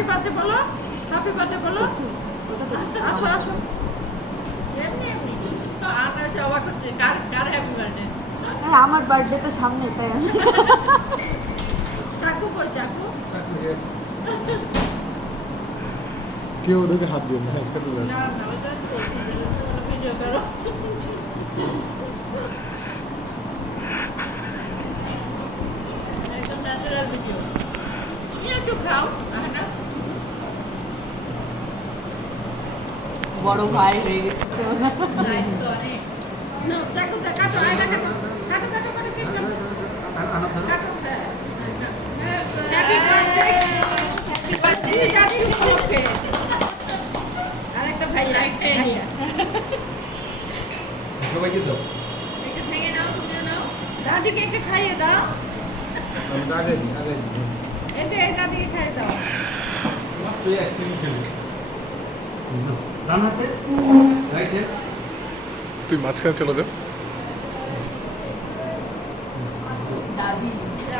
Happy birthday বলো, happy birthday বলো। আসো আসো। এমনি এমনি আমরা সে অবাক হচ্ছে কার কার হ্যাপি বার্থডে। আমার বার্থডে তো সামনে, তাই আমি চাকু কই চাকু? কেউ ওদেরকে হাত দিও না, খেতে দেবে না না ওইটা ভিডিও করো। একদম ন্যাচারাল ভিডিও। তুমি একটু খাও না। বড় ভাই হয়ে গেছে তো। লাইক তো অনেক। না চাকু দে কাটো, আয়না কাটো। কাটো কাটো কাটো কেক কাটো। কাটো হ্যাঁ। Happy birthday. হ্যাপি বার্থডে দাদি উপলক্ষে। আরেকটা ভাইয়া। ভাইয়া। সবাইকে দাও। একটু ভেঙে নাও তুমিও নাও। দাদিকে একটু খাইয়ে দাও। আমি তো আগে দিই, আগে দিই। এই যে এই দাদিকে খাইয়ে দাও। তুই আইসক্রিম খেলি ডান হাতে রাইট হ্যান্ড। তুই মাঝখানে চলে যা।